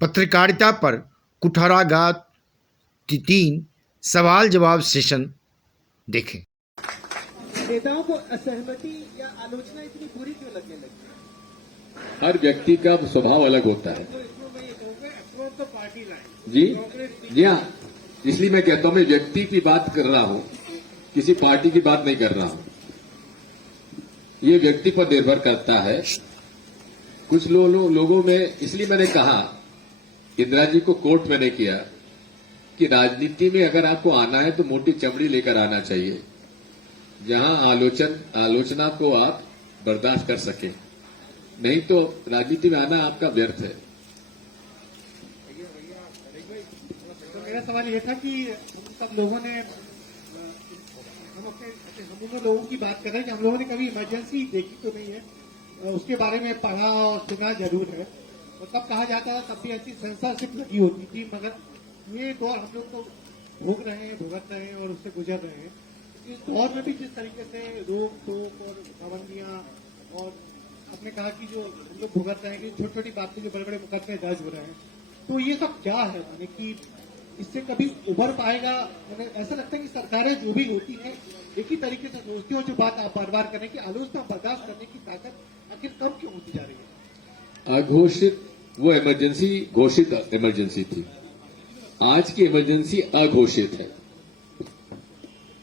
पत्रकारिता पर कुठाराघात 3 सवाल जवाब सेशन देखें। नेताओं को असहमति या आलोचना इतनी बुरी क्यों लगने लगी? हर व्यक्ति का स्वभाव अलग होता है। तो इसमें मैं ये कहूँगा अक्रॉस द पार्टी लाइन जी हाँ, इसलिए मैं कहता हूं मैं व्यक्ति की बात कर रहा हूं, किसी पार्टी की बात नहीं कर रहा हूं। ये व्यक्ति पर निर्भर करता है। कुछ लोगों में, इसलिए मैंने कहा इंदिरा जी को कोर्ट मैंने किया कि राजनीति में अगर आपको आना है तो मोटी चमड़ी लेकर आना चाहिए, जहां आलोचना को आप बर्दाश्त कर सके, नहीं तो राजनीति में आना आपका व्यर्थ है। तो मेरा सवाल ये था कि हम सब लोगों ने हम उन लोगों की बात कर रहे हैं कि हम लोगों ने कभी इमरजेंसी देखी तो नहीं है, उसके बारे में पढ़ा और सुना जरूर है, और तब कहा जाता था तब भी ऐसी सेंसरशिप लगी होती थी, मगर ये दौर हम लोग तो भोग रहे हैं, भुगत रहे हैं और उससे गुजर रहे हैं। इस दौर में भी जिस तरीके से रोक टोक और पाबंदियां, और आपने कहा कि जो हम लोग भुगत रहे हैं कि छोटी छोटी बात पे जो बड़े बड़े मुकदमे दर्ज हो रहे हैं, तो ये सब क्या है? यानी कि इससे कभी उभर पाएगा? मुझे ऐसा लगता है कि सरकारें जो भी होती हैं एक ही तरीके से सोचती हो, जो बात आप बार बार करने की आलोचना बर्दाश्त करने की ताकत आखिर कम क्यों होती जा रही है? अघोषित वो इमरजेंसी घोषित इमरजेंसी थी, आज की इमरजेंसी अघोषित है,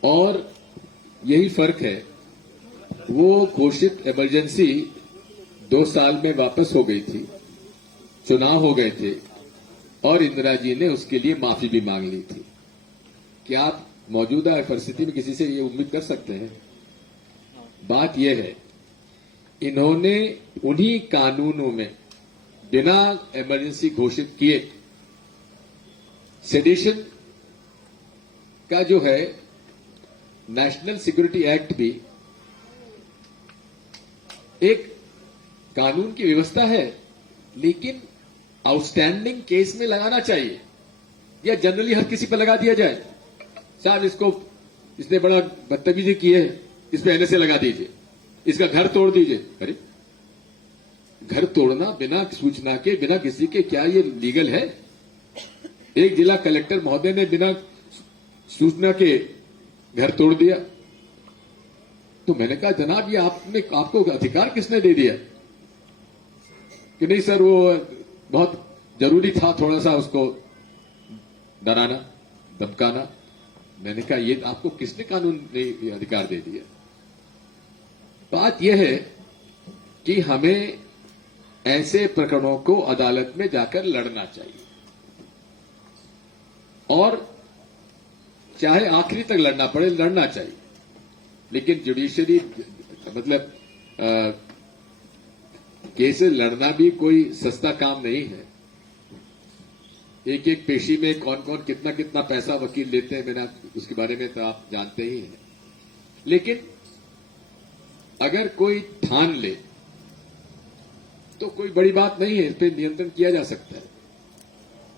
और यही फर्क है। वो घोषित इमरजेंसी 2 साल में वापस हो गई थी, चुनाव हो गए थे, और इंदिरा जी ने उसके लिए माफी भी मांग ली थी। क्या आप मौजूदा परिस्थिति में किसी से ये उम्मीद कर सकते हैं? बात यह है, इन्होंने उन्हीं कानूनों में बिना इमरजेंसी घोषित किए सेडिशन का जो है नेशनल सिक्योरिटी एक्ट भी एक कानून की व्यवस्था है, लेकिन आउटस्टैंडिंग केस में लगाना चाहिए, या जनरली हर किसी पर लगा दिया जाए। साहब इसने बड़ा बदतमीजी की है, इस पे एनएसए लगा दीजिए, इसका घर तोड़ दीजिए। अरे घर तोड़ना बिना सूचना के, बिना किसी के, क्या ये लीगल है? एक जिला कलेक्टर महोदय ने बिना सूचना के घर तोड़ दिया, तो मैंने कहा जनाब ये आपको अधिकार किसने दे दिया? कि नहीं सर, वो बहुत जरूरी था थोड़ा सा उसको डराना धमकाना। मैंने कहा ये आपको किसने कानून ने अधिकार दे दिया? बात यह है कि हमें ऐसे प्रकरणों को अदालत में जाकर लड़ना चाहिए, और चाहे आखिरी तक लड़ना पड़े, लड़ना चाहिए। लेकिन जुडिशरी मतलब केसेस लड़ना भी कोई सस्ता काम नहीं है। एक एक पेशी में कौन कौन कितना कितना पैसा वकील लेते हैं, मैंने उसके बारे में तो आप जानते ही हैं। लेकिन अगर कोई ठान ले तो कोई बड़ी बात नहीं है, इस पर नियंत्रण किया जा सकता है।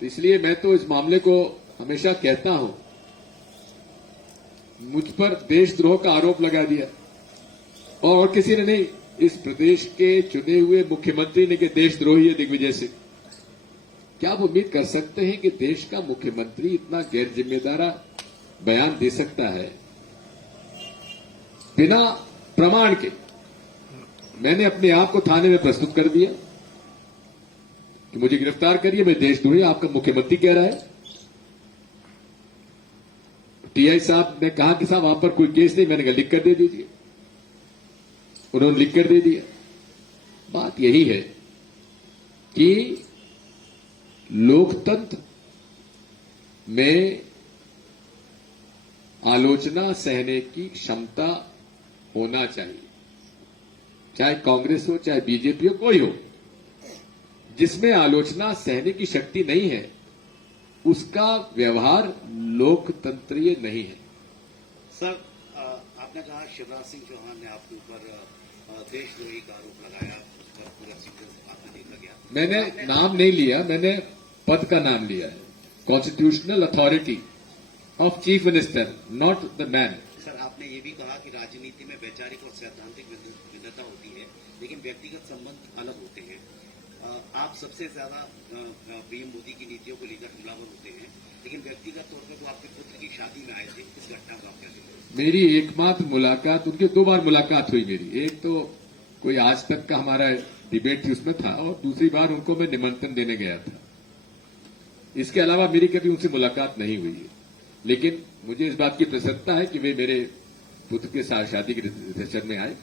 तो इसलिए मैं तो इस मामले को हमेशा कहता हूं, मुझ पर देशद्रोह का आरोप लगा दिया, और किसी ने नहीं, इस प्रदेश के चुने हुए मुख्यमंत्री ने कि देशद्रोही है दिग्विजय सिंह। क्या आप उम्मीद कर सकते हैं कि देश का मुख्यमंत्री इतना गैर जिम्मेदारा बयान दे सकता है बिना प्रमाण के? मैंने अपने आप को थाने में प्रस्तुत कर दिया कि मुझे गिरफ्तार करिए, मैं देशद्रोही, आपका मुख्यमंत्री कह रहा है। टीआई साहब ने कहा कि साहब आप पर कोई केस नहीं, मैंने कहा लिख कर दे दीजिए, उन्होंने लिख कर दे दिया। बात यही है कि लोकतंत्र में आलोचना सहने की क्षमता होना चाहिए, चाहे कांग्रेस हो, चाहे बीजेपी हो, कोई हो। जिसमें आलोचना सहने की शक्ति नहीं है, उसका व्यवहार लोकतंत्रीय नहीं है। सर, आपने कहा शिवराज सिंह चौहान ने आपके ऊपर देशद्रोही का आरोप लगाया, उस पर पूरा सीक्वेंस आपने देखा गया। मैंने नाम नहीं लिया, मैंने पद का नाम लिया है, constitutional authority of chief minister, not the man. Sir, आपने ये भी कहा कि राजनीति में वैचारिक और सैद्धांतिक भिन्नता होती है, लेकिन व्यक्तिगत संबंध अलग होते हैं। आप सबसे ज्यादा पीएम मोदी की नीतियों को लेकर हमलावर होते हैं, लेकिन व्यक्तिगत तौर पर वो आपके पुत्र की शादी में आए थे, इस घटना को आप कैसे देखते मेरी एकमात्र मुलाकात उनके 2 बार मुलाकात हुई मेरी। एक तो कोई आज तक का हमारा डिबेट थी उसमें था, और दूसरी बार उनको मैं निमंत्रण देने गया था। इसके अलावा मेरी कभी उनसे मुलाकात नहीं हुई है, लेकिन मुझे इस बात की प्रसन्नता है कि वे मेरे पुत्र के साथ शादी के रिसेप्शन में आए।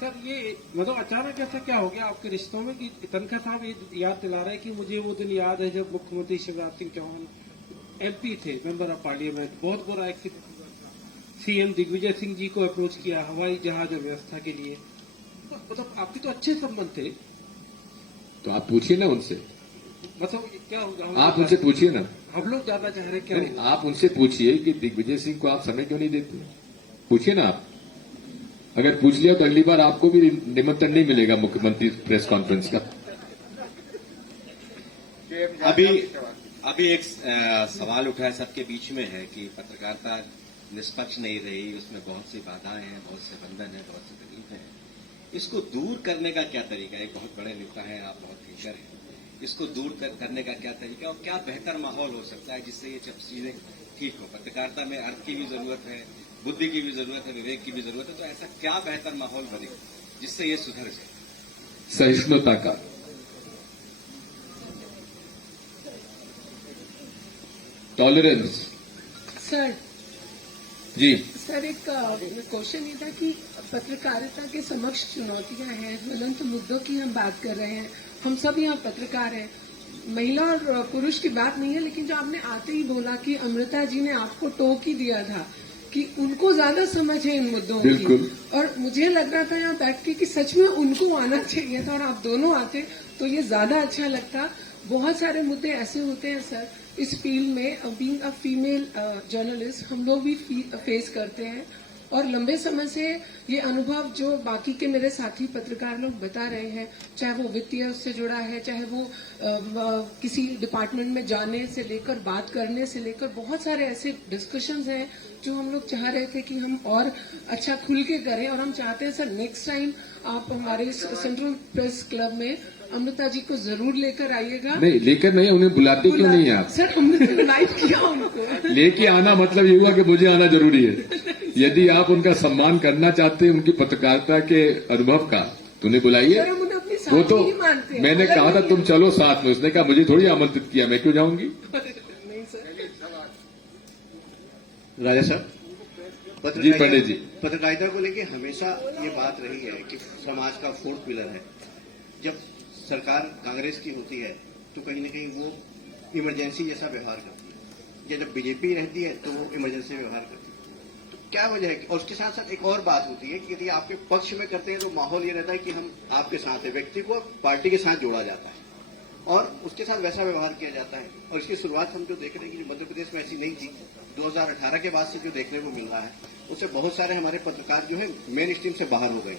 सर, ये मतलब अचानक ऐसा क्या हो गया आपके रिश्तों में कि तनखा साहब ये याद दिला रहे हैं कि मुझे वो दिन याद है जब मुख्यमंत्री शिवराज सिंह चौहान एमपी थे, मेंबर ऑफ पार्लियामेंट, बहुत बुरा एक्सीडेंट हुआ था। सीएम दिग्विजय सिंह जी को अप्रोच किया हवाई जहाज और व्यवस्था के लिए। तो मतलब आपके तो अच्छे संबंध थे, तो आप पूछिए ना उनसे, मतलब क्या होगा? आप उनसे पूछिए ना। हम लोग ज्यादा चाह रहे हैं क्या नहीं, होगा? आप उनसे पूछिए कि दिग्विजय सिंह को आप समय क्यों नहीं देते। पूछिए ना आप। अगर पूछ लिया तो अगली बार आपको भी निमंत्रण नहीं मिलेगा मुख्यमंत्री प्रेस कॉन्फ्रेंस का। अभी एक सवाल उठा है सबके बीच में है कि पत्रकारिता निष्पक्ष नहीं रही, उसमें बहुत सी बाधाएं हैं, बहुत से बंधन है, बहुत सी तकलीफें हैं। इसको दूर करने का क्या तरीका है? एक बहुत बड़े नेता हैं आप, बहुत थिंकर हैं, इसको दूर करने का क्या तरीका और क्या बेहतर माहौल हो सकता है जिससे ये सब चीजें ठीक हो? पत्रकारिता में अर्थ की भी जरूरत है, बुद्धि की भी जरूरत है, विवेक की भी जरूरत है, तो ऐसा क्या बेहतर माहौल बने जिससे ये सुधर जाए? सहिष्णुता का। टॉलरेंस। सर जी। सर, एक क्वेश्चन ये था कि पत्रकारिता के समक्ष चुनौतियां हैं, ज्वलंत मुद्दों की हम बात कर रहे हैं, हम सब यहाँ पत्रकार हैं, महिला और पुरुष की बात नहीं है, लेकिन जो आपने आते ही बोला कि अमृता जी ने आपको टोक ही दिया था कि उनको ज्यादा समझ है इन मुद्दों की, और मुझे लग रहा था यहाँ बैठ के कि सच में उनको आना चाहिए था और आप दोनों आते तो ये ज्यादा अच्छा लगता। बहुत सारे मुद्दे ऐसे होते हैं सर इस फील्ड में, बीइंग अ फीमेल जर्नलिस्ट हम लोग भी फेस करते हैं, और लंबे समय से ये अनुभव जो बाकी के मेरे साथी पत्रकार लोग बता रहे हैं, चाहे वो वित्तीय उससे जुड़ा है, चाहे वो किसी डिपार्टमेंट में जाने से लेकर बात करने से लेकर, बहुत सारे ऐसे डिस्कशंस हैं जो हम लोग चाह रहे थे कि हम और अच्छा खुल के करें, और हम चाहते हैं सर नेक्स्ट टाइम आप हमारे सेंट्रल प्रेस क्लब में अमृता जी को जरूर लेकर आइएगा। नहीं, लेकर नहीं, उन्हें बुलाते क्यों नहीं आप? सर हमने तो इनवाइट किया उनको। लेके आना मतलब ये हुआ कि मुझे आना जरूरी है। यदि आप उनका सम्मान करना चाहते हैं उनकी पत्रकारिता के अनुभव का, तो उन्हें बुलाइए। सर हम उन्हें अपनी वो तो साथी ही मानते हैं। मैंने कहा था तुम चलो साथ में, उसने कहा मुझे थोड़ी आमंत्रित किया, मैं क्यों जाऊंगी? नहीं सर। राजा साहब, जी पंडित जी। पत्रकारिता को लेके हमेशा ये बात रही है कि समाज का 4th पिलर है। जब सरकार कांग्रेस की होती है तो कहीं न कहीं वो इमरजेंसी जैसा व्यवहार करती है, या जब बीजेपी रहती है तो वो इमरजेंसी व्यवहार करती है। तो क्या वजह है? और उसके साथ साथ एक और बात होती है कि यदि आपके पक्ष में करते हैं तो माहौल ये रहता है कि हम आपके साथ है, व्यक्ति को पार्टी के साथ जोड़ा जाता है और उसके साथ वैसा व्यवहार किया जाता है। और इसकी शुरुआत हम जो देख रहे हैं कि मध्य प्रदेश में ऐसी नहीं थी, 2018 के बाद से जो देखने को मिल रहा है उससे बहुत सारे हमारे पत्रकार जो है मेन स्ट्रीम से बाहर हो गए।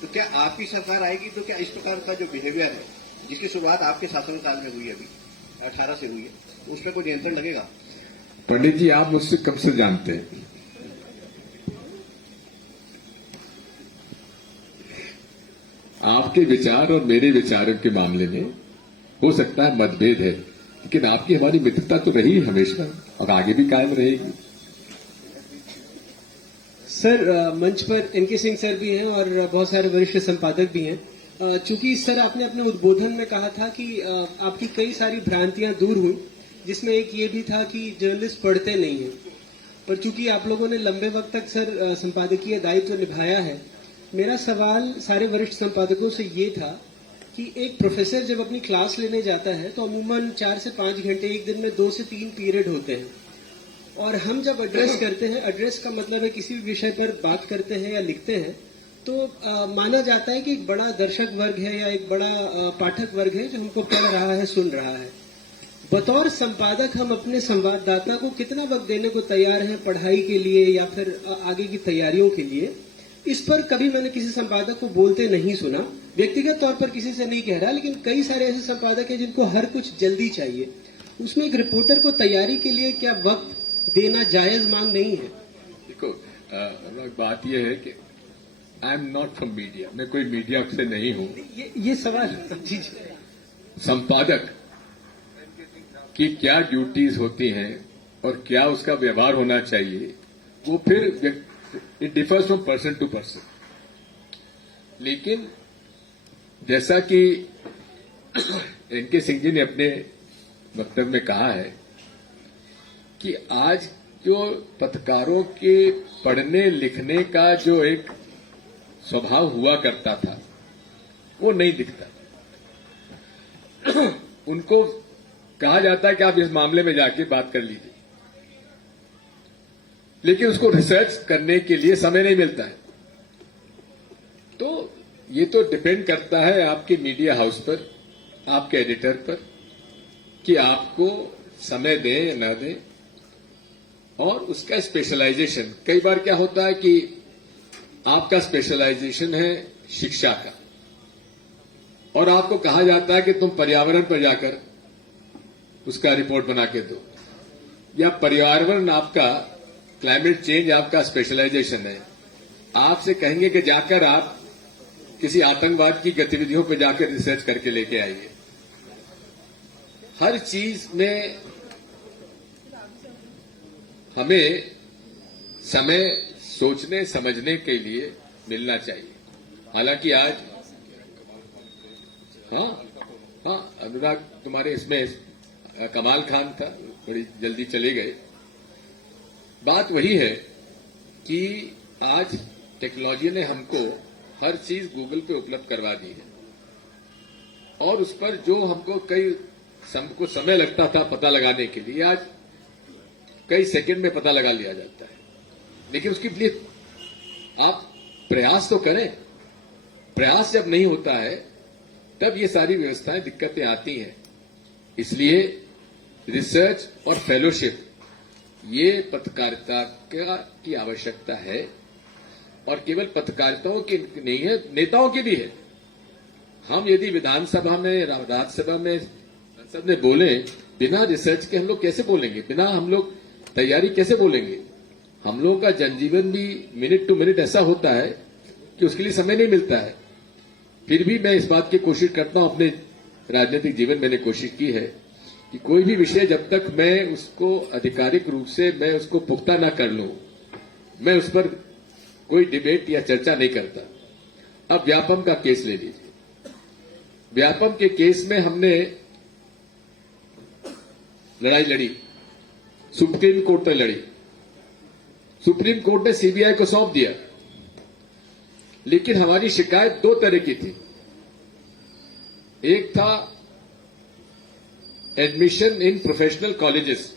तो क्या आपकी सरकार आएगी तो क्या इस प्रकार का जो बिहेवियर है जिसकी शुरुआत आपके शासनकाल में हुई है, अभी 18 से हुई है, तो उस पर कोई नियंत्रण लगेगा? पंडित जी, आप मुझसे कब से जानते हैं? आपके विचार और मेरे विचारों के मामले में हो सकता है मतभेद है, लेकिन आपकी हमारी मित्रता तो रही हमेशा और आगे भी कायम रहेगी। सर, मंच पर एनके सिंह सर भी हैं और बहुत सारे वरिष्ठ संपादक भी हैं। चूंकि सर आपने अपने उद्बोधन में कहा था कि आपकी कई सारी भ्रांतियां दूर हुई, जिसमें एक ये भी था कि जर्नलिस्ट पढ़ते नहीं हैं, पर चूंकि आप लोगों ने लंबे वक्त तक सर संपादकीय दायित्व निभाया है, मेरा सवाल सारे वरिष्ठ संपादकों से ये था कि एक प्रोफेसर जब अपनी क्लास लेने जाता है तो अमूमन 4 से 5 घंटे एक दिन में 2 से 3 पीरियड होते हैं, और हम जब एड्रेस करते हैं, एड्रेस का मतलब है किसी भी विषय पर बात करते हैं या लिखते हैं, तो माना जाता है कि एक बड़ा दर्शक वर्ग है या एक बड़ा पाठक वर्ग है जो हमको पढ़ रहा है, सुन रहा है। बतौर संपादक हम अपने संवाददाता को कितना वक्त देने को तैयार हैं पढ़ाई के लिए या फिर आगे की तैयारियों के लिए, इस पर कभी मैंने किसी संपादक को बोलते नहीं सुना। व्यक्तिगत तौर पर किसी से नहीं कह रहा, लेकिन कई सारे ऐसे संपादक हैं जिनको हर कुछ जल्दी चाहिए। उसमें एक रिपोर्टर को तैयारी के लिए क्या वक्त देना जायज मांग नहीं है? देखो, बात यह है कि I am not from media, मैं कोई मीडिया से नहीं हूं। ये सवाल जी संपादक की क्या ड्यूटीज होती हैं और क्या उसका व्यवहार होना चाहिए, वो फिर it differs from person to person. लेकिन जैसा कि एनके सिंह जी ने अपने वक्तव्य में कहा है कि आज जो पत्रकारों के पढ़ने लिखने का जो एक स्वभाव हुआ करता था वो नहीं दिखता। उनको कहा जाता है कि आप इस मामले में जाके बात कर लीजिए, लेकिन उसको रिसर्च करने के लिए समय नहीं मिलता है। तो ये तो डिपेंड करता है आपके मीडिया हाउस पर, आपके एडिटर पर, कि आपको समय दें या न दें, और उसका स्पेशलाइजेशन। कई बार क्या होता है कि आपका स्पेशलाइजेशन है शिक्षा का, और आपको कहा जाता है कि तुम पर्यावरण पर जाकर उसका रिपोर्ट बना के दो, या पर्यावरण आपका, क्लाइमेट चेंज आपका स्पेशलाइजेशन है, आपसे कहेंगे कि जाकर आप किसी आतंकवाद की गतिविधियों पर जाकर रिसर्च करके लेके आइए। हर चीज में हमें समय सोचने समझने के लिए मिलना चाहिए। हालांकि आज अनुराग तुम्हारे इसमें कमाल खान था, बड़ी जल्दी चले गए। बात वही है कि आज टेक्नोलॉजी ने हमको हर चीज गूगल पे उपलब्ध करवा दी है, और उस पर जो हमको को समय लगता था पता लगाने के लिए, आज कई सेकंड में पता लगा लिया जाता है। लेकिन उसके लिए आप प्रयास तो करें। प्रयास जब नहीं होता है तब ये सारी व्यवस्थाएं, दिक्कतें आती हैं। इसलिए रिसर्च और फेलोशिप, ये पत्रकारिता की आवश्यकता है, और केवल पत्रकारिताओं की नहीं है, नेताओं की भी है। हम यदि विधानसभा में, राज्यसभा में, संसद में बोले, बिना रिसर्च के हम लोग कैसे बोलेंगे? बिना हम लोग तैयारी कैसे बोलेंगे? हम लोगों का जनजीवन भी मिनट टू मिनट ऐसा होता है कि उसके लिए समय नहीं मिलता है। फिर भी मैं इस बात की कोशिश करता हूं, अपने राजनीतिक जीवन मैंने कोशिश की है कि कोई भी विषय जब तक मैं उसको आधिकारिक रूप से मैं उसको पुख्ता ना कर लूं, मैं उस पर कोई डिबेट या चर्चा नहीं करता। अब व्यापम का केस ले लीजिए। व्यापम के केस में हमने लड़ाई लड़ी, सुप्रीम कोर्ट में लड़ी। सुप्रीम कोर्ट ने सीबीआई को सौंप दिया, लेकिन हमारी शिकायत दो तरह की थी। एक था एडमिशन इन प्रोफेशनल कॉलेजेस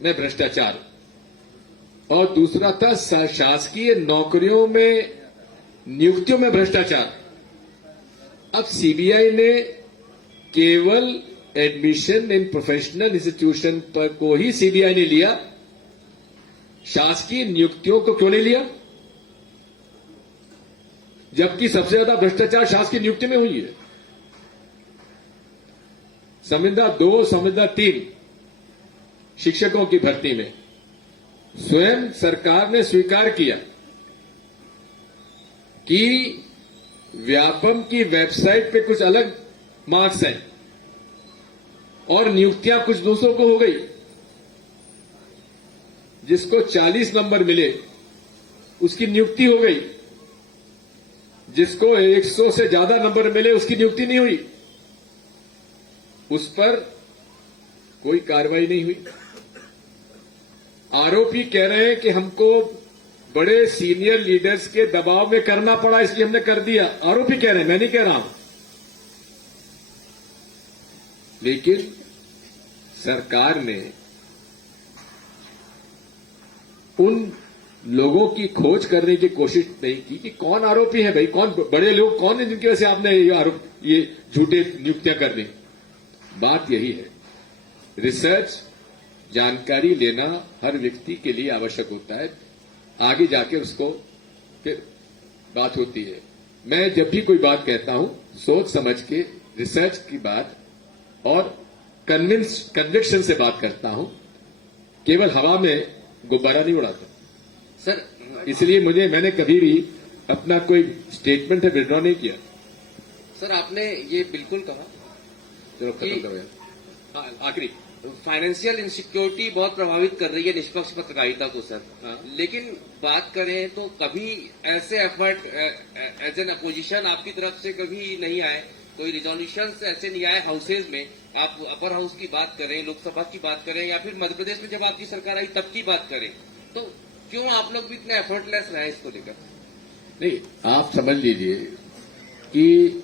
में भ्रष्टाचार, और दूसरा था शासकीय नौकरियों में नियुक्तियों में भ्रष्टाचार। अब सीबीआई ने केवल एडमिशन इन प्रोफेशनल इंस्टीट्यूशन पर को ही सीबीआई ने लिया, शासकीय नियुक्तियों को क्यों नहीं लिया? जबकि सबसे ज्यादा भ्रष्टाचार शासकीय नियुक्ति में हुई है। संविदा 2, संविदा 3 शिक्षकों की भर्ती में स्वयं सरकार ने स्वीकार किया कि व्यापम की वेबसाइट पे कुछ अलग मार्क्स हैं और नियुक्तियां कुछ दूसरों को हो गई। जिसको 40 नंबर मिले उसकी नियुक्ति हो गई, जिसको 100 से ज्यादा नंबर मिले उसकी नियुक्ति नहीं हुई। उस पर कोई कार्रवाई नहीं हुई। आरोपी कह रहे हैं कि हमको बड़े सीनियर लीडर्स के दबाव में करना पड़ा, इसलिए हमने कर दिया। आरोपी कह रहे हैं, मैं नहीं कह रहा हूं। लेकिन सरकार ने उन लोगों की खोज करने की कोशिश नहीं की कि कौन आरोपी है भाई, कौन बड़े लोग कौन है जिनकी वजह से आपने ये झूठे नियुक्तियां कर दी। बात यही है, रिसर्च, जानकारी लेना हर व्यक्ति के लिए आवश्यक होता है। आगे जाके उसको फिर बात होती है। मैं जब भी कोई बात कहता हूं, सोच समझ के रिसर्च की बात और कन्विक्शन से बात करता हूं, केवल हवा में गुब्बारा नहीं उड़ाता। सर इसलिए मैंने कभी भी अपना कोई स्टेटमेंट है विड्रॉ नहीं किया। सर आपने ये बिल्कुल कहा चलो खत्म कि- करो यार। आखिरी फाइनेंशियल इनसिक्योरिटी बहुत प्रभावित कर रही है निष्पक्ष पत्रकारिता को सर। लेकिन बात करें तो कभी ऐसे एफर्ट एज एन अपोजिशन आपकी तरफ से कभी नहीं आए, कोई रिजोल्यूशन ऐसे नहीं आए हाउसेज में। आप अपर हाउस की बात करें, लोकसभा की बात करें, या फिर मध्य प्रदेश में जब आपकी सरकार आई तब की बात करें, तो क्यों आप लोग भी इतने एफर्टलेस रहे इसको लेकर? नहीं, आप समझ लीजिए कि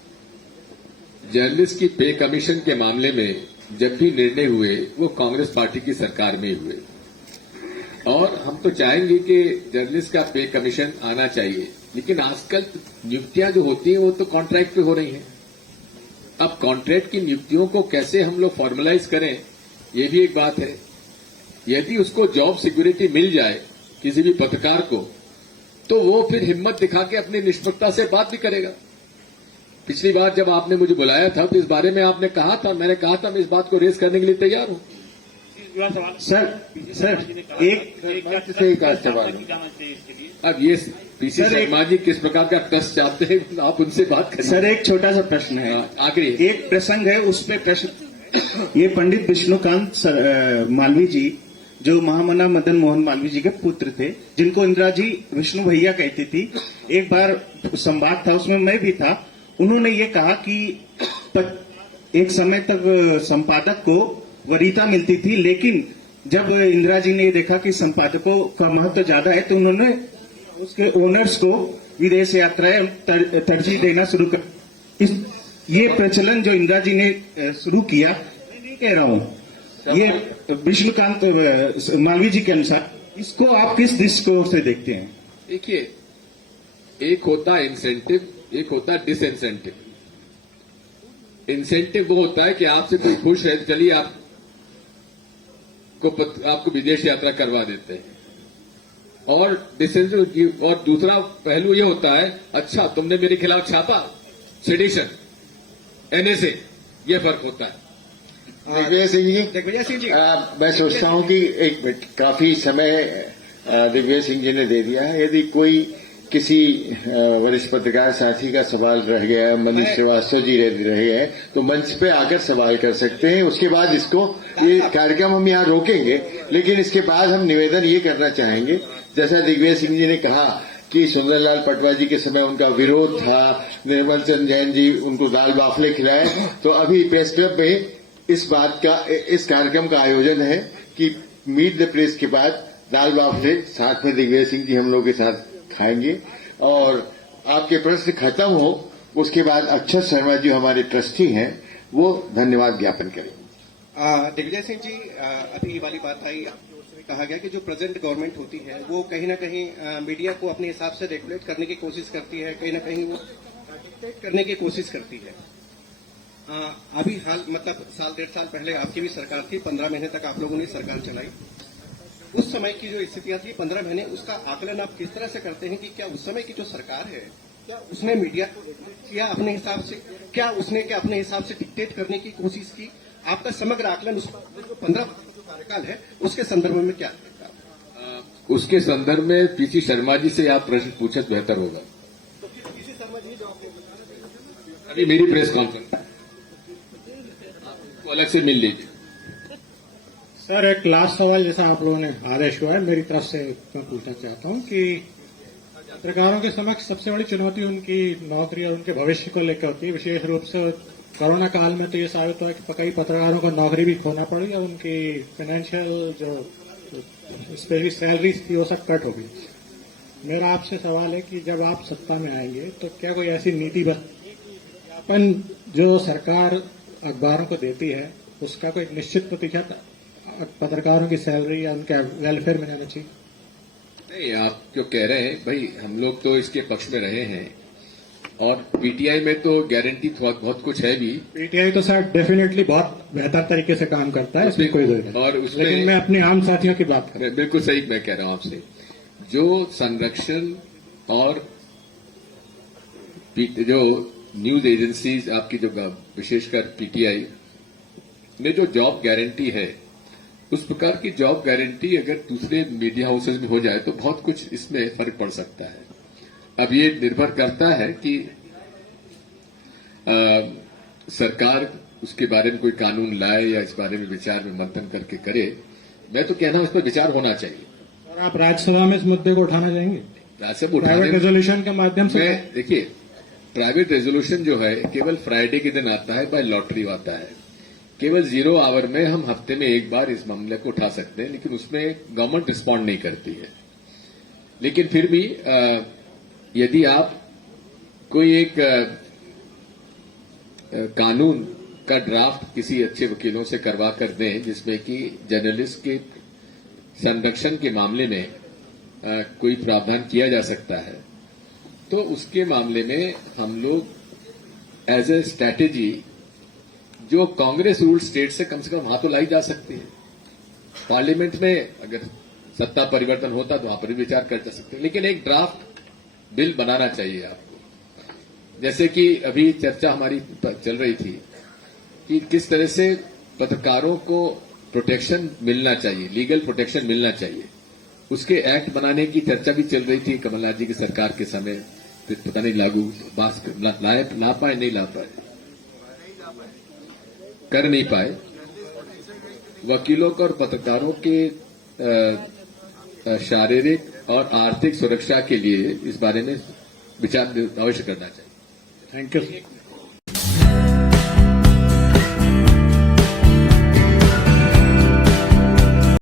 जर्नलिस्ट की पे कमीशन के मामले में जब भी निर्णय हुए वो कांग्रेस पार्टी की सरकार में ही हुए, और हम तो चाहेंगे कि जर्नलिस्ट का पे कमीशन आना चाहिए। लेकिन आजकल नियुक्तियां जो होती हैं वो तो कॉन्ट्रैक्ट पे हो रही हैं। अब कॉन्ट्रैक्ट की नियुक्तियों को कैसे हम लोग फॉर्मलाइज करें, ये भी एक बात है। यदि उसको जॉब सिक्योरिटी मिल जाए किसी भी पत्रकार को, तो वो फिर हिम्मत दिखा के अपनी निष्पक्षता से बात भी करेगा। पिछली बार जब आपने मुझे बुलाया था तो इस बारे में आपने कहा था, मैंने कहा था मैं इस बात को रेस करने के लिए तैयार हूं। एक सवाल अब ये पीसी शर्मा जी किस प्रकार का ट्रस्ट चाहते हैं आप उनसे बात करें। सर एक छोटा सा प्रश्न है, आखिरी एक प्रसंग है उस पे प्रश्न। ये पंडित विष्णुकांत मालवीय जी जो महामना मदन मोहन मालवीय जी के पुत्र थे, जिनको इंदिरा जी विष्णु भैया कहती थी, एक बार संवाद था उसमें मैं भी था। उन्होंने ये कहा कि एक समय तक संपादक को वरीयता मिलती थी, लेकिन जब इंदिरा जी ने देखा कि संपादकों का महत्व ज्यादा है तो उन्होंने उसके ओनर्स को विदेश यात्राएं तरजीह देना शुरू कर। ये प्रचलन जो इंदिरा जी ने शुरू किया, मैं नहीं कह रहा हूं, ये विष्णुकांत मालवीय जी के अनुसार, इसको आप किस दृष्टिकोण से देखते हैं? देखिए, एक होता है इंसेंटिव, एक होता है डिसइंसेंटिव। इंसेंटिव वो होता है कि आपसे कोई खुश है तो चलिए आपको विदेश यात्रा करवा देते हैं, और डिसइंसेंटिव और दूसरा पहलू ये होता है अच्छा तुमने मेरे खिलाफ छापा, सेडिशन, एनएसए, ये फर्क होता है। दिग्विजय सिंह जी, मैं सोचता हूं कि एक मिनट काफी समय दिग्विजय सिंह जी ने दे दिया है। यदि कोई किसी वरिष्ठ पत्रकार साथी का सवाल रह गया है, मनीष श्रीवास्तव जी रह गए हैं, तो मंच पे आकर सवाल कर सकते हैं। उसके बाद इसको ये कार्यक्रम हम यहाँ रोकेंगे, लेकिन इसके बाद हम निवेदन ये करना चाहेंगे, जैसा दिग्विजय सिंह जी ने कहा कि सुंदरलाल पटवा जी के समय उनका विरोध था, निर्मल चंद जैन जी उनको दाल बाफले खिलाए, तो अभी प्रेस क्लब में इस कार्यक्रम का आयोजन है कि मीट द प्रेस के बाद दाल बाफले साथ में दिग्विजय सिंह जी हम लोग के साथ खाएंगे, और आपके प्रश्न खत्म हो उसके बाद अक्षत शर्मा जी हमारे ट्रस्टी हैं, वो धन्यवाद ज्ञापन करेंगे। दिग्विजय सिंह जी, अभी ये वाली बात आई, उसमें कहा गया कि जो प्रेजेंट गवर्नमेंट होती है वो कहीं ना कहीं मीडिया को अपने हिसाब से रेगुलेट करने की कोशिश करती है, कहीं ना कहीं वो डिक्टेट करने की कोशिश करती है। अभी हाल मतलब साल डेढ़ साल पहले आपकी भी सरकार थी, 15 महीने तक आप लोगों ने सरकार चलाई। उस समय की जो स्थितियां थी 15 महीने, उसका आकलन आप किस तरह से करते हैं कि क्या उस समय की जो सरकार है, क्या उसने मीडिया को किया अपने हिसाब से, क्या उसने क्या अपने हिसाब से डिक्टेट करने की कोशिश की? आपका समग्र आकलन उस 15 वर्ष का जो कार्यकाल है उसके संदर्भ में क्या है? उसके संदर्भ में पीसी शर्मा जी से आप प्रश्न पूछे तो बेहतर होगा। तो फिर पीसी शर्मा जी जवाब अभी मेरी प्रेस कॉन्फ्रेंस आपको अलग से मिल लीजिए। सर एक लास्ट सवाल जैसा आप लोगों ने आदेश हुआ है, मेरी तरफ से मैं पूछना चाहता हूं कि पत्रकारों के समक्ष सबसे बड़ी चुनौती उनकी नौकरी और उनके भविष्य को लेकर होती है। विशेष रूप से कोरोना काल में तो ये साबित हुआ कि कई पत्रकारों को नौकरी भी खोना पड़ी और उनकी फाइनेंशियल जो स्पेशली सैलरी थी वो सब कट हो गई। मेरा आपसे सवाल है कि जब आप सत्ता में आएंगे तो क्या कोई ऐसी नीति अपन जो सरकार अखबारों को देती है उसका कोई निश्चित प्रतिशत पत्रकारों की सैलरी या उनके वेलफेयर में रहना चाहिए? नहीं, आप जो कह रहे हैं भाई, हम लोग तो इसके पक्ष में रहे हैं, और पीटीआई में तो गारंटी बहुत कुछ है भी। पीटीआई तो सर डेफिनेटली बहुत बेहतर तरीके से काम करता है, इसमें कोई जरूरत नहीं। और उसमें लेकिन मैं अपने आम साथियों की बात कर रहा हूं। बिल्कुल सही मैं कह रहा हूं आपसे, जो संरक्षण और जो न्यूज एजेंसीज आपकी जो विशेषकर पीटीआई में जो जॉब गारंटी है, उस प्रकार की जॉब गारंटी अगर दूसरे मीडिया हाउसेज में हो जाए तो बहुत कुछ इसमें फर्क पड़ सकता है। अब ये निर्भर करता है कि सरकार उसके बारे में कोई कानून लाए या इस बारे में विचार में मंथन करके करे। मैं तो कहना हूं इस पर विचार होना चाहिए। और आप राज्यसभा में इस मुद्दे को उठाना चाहेंगे? राज्यसभा प्राइवेट रेजोल्यूशन के माध्यम से? देखिए, प्राइवेट रेजोल्यूशन जो है केवल फ्राइडे के दिन आता है, बाय लॉटरी आता है। केवल 0 आवर में हम हफ्ते में एक बार इस मामले को उठा सकते हैं, लेकिन उसमें गवर्नमेंट रिस्पॉन्ड नहीं करती है। लेकिन फिर भी यदि आप कोई एक कानून का ड्राफ्ट किसी अच्छे वकीलों से करवा कर दें जिसमें कि जर्नलिस्ट के संरक्षण के मामले में कोई प्रावधान किया जा सकता है, तो उसके मामले में हम लोग एज ए स्ट्रैटेजी जो कांग्रेस रूल स्टेट से कम वहां तो लाई जा सकती है। पार्लियामेंट में अगर सत्ता परिवर्तन होता तो वहां पर भी विचार कर जा सकते हैं, लेकिन एक ड्राफ्ट बिल बनाना चाहिए आपको। जैसे कि अभी चर्चा हमारी चल रही थी कि किस तरह से पत्रकारों को प्रोटेक्शन मिलना चाहिए, लीगल प्रोटेक्शन मिलना चाहिए, उसके एक्ट बनाने की चर्चा भी चल रही थी कमलनाथ जी की सरकार के समय। फिर पता नहीं लागू ला पाए नहीं ला पाए, कर नहीं पाए। वकीलों को और पत्रकारों के शारीरिक और आर्थिक सुरक्षा के लिए इस बारे में विचार अवश्य करना चाहिए। Thank you.